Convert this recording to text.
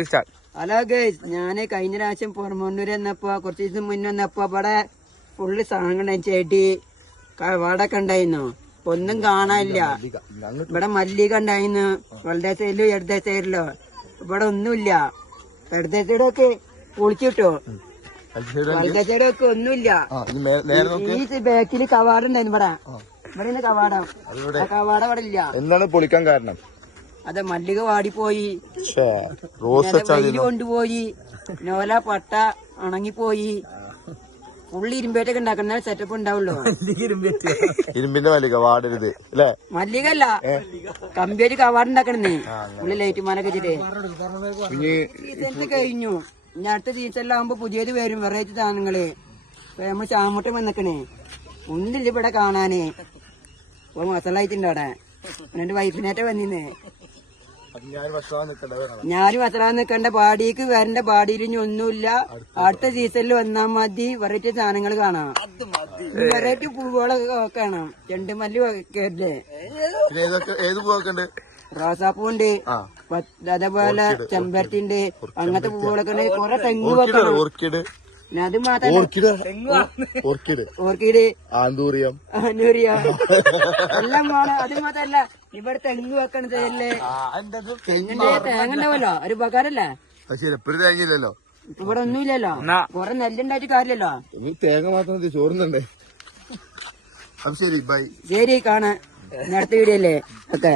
Hello guys, ഞാന് കഴിഞ്ഞ പ്രാവശ്യം പൊറമണ്ണൂര് വന്നപ്പോ കുറച്ച് ദിവസം മുന്നേ വന്നപ്പോ ഇവിടെ ഫുള്ള് സാധനങ്ങൾ ചേട്ടി കവാടൊക്കെ ഉണ്ടായിരുന്നു. ഒന്നും കാണാനില്ല. ഇവിടെ മല്ലിക ഉണ്ടായിരുന്നു, വലതേ സൈഡിലും ഇടതേ സൈഡിലോ. ഇവിടെ ഒന്നുമില്ല. ഇടതേ സൈഡൊക്കെ പൊളിച്ചിട്ടോ, വലതേ സൈഡൊക്കെ ഒന്നുമില്ല. ഈ ബാക്കില് കവാടുണ്ടായിരുന്നു. ഇവിടെ കവാടം, കവാടം ഇവിടെ ഇല്ല. എന്താണ് പൊളിക്കാൻ കാരണം? അതെ, മല്ലിക വാടിപ്പോയി, കൊണ്ടുപോയി, നോല പട്ട ഉണങ്ങിപ്പോയി. ഫുള്ള് ഇരുമ്പേറ്റൊക്കെ ഉണ്ടാക്കുന്ന സെറ്റപ്പ് ഉണ്ടാവുള്ളൂ. ഇരുമ്പിന്റെ മല്ലിക വാടരുത് അല്ലേ? മല്ലിക അല്ല, കമ്പിയായിട്ട് കവാട് ഉണ്ടാക്കണേ. ഫുള്ള് ലൈറ്റ് മാനൊക്കെ വെച്ചിട്ട് സീസൺ കഴിഞ്ഞു. ഇനി അടുത്ത സീസണിലാവുമ്പോ പുതിയത് വരും, വെറൈറ്റി സാധനങ്ങള്. നമ്മൾ ചാമുട്ടം വന്നിക്കണേ, ഒന്നില്ല ഇവിടെ കാണാന്. ഇപ്പൊ മസാലായിട്ടുണ്ട് അവിടെ. എന്റെ വൈഫിനേറ്റ വന്നിന്ന്. ഞാനും അത്ര നിക്കണ്ട. പാടിക്ക് വരണ്ട, പാടിയിൽ ഇനി ഒന്നുമില്ല. അടുത്ത സീസണിൽ വന്നാൽ മതി. വെറൈറ്റി സാധനങ്ങൾ കാണാം, വെറൈറ്റി പൂവുകളൊക്കെ കാണാം. ചെണ്ടുമല്ലി കേട്ടില്ലേ? ഏത് പൂവൊക്കെ? റോസാപ്പൂണ്ട്, അതേപോലെ ചെമ്പരത്തി ഉണ്ട്. അങ്ങനത്തെ പൂവുകളൊക്കെ ഉണ്ട്. കുറെ തെങ്ങ് വെക്കണം. അത് മാത്രം ഓർക്കിഡ്, ആന്തൂറിയം എല്ലാം വേണം. അത് മാത്രല്ല, ഇവിടെ തെങ്ങ് വെക്കണത് അല്ലേ? തെങ്ങിന്റെ തേങ്ങ ഉണ്ടാവല്ലോ, ഒരു ഉപകാരല്ലേ? എപ്പോഴും തേങ്ങയില്ലല്ലോ. ഇവിടെ ഒന്നുമില്ലല്ലോ. കുറെ നെല്ലുണ്ടായിട്ട് കാര്യല്ലോ. തേങ്ങ മാത്രം ചോറുന്നുണ്ടേ. ശരി, ബൈ. ശരി, കാണാൻ അടുത്ത വീഡിയോ അല്ലേ ഒക്കെ.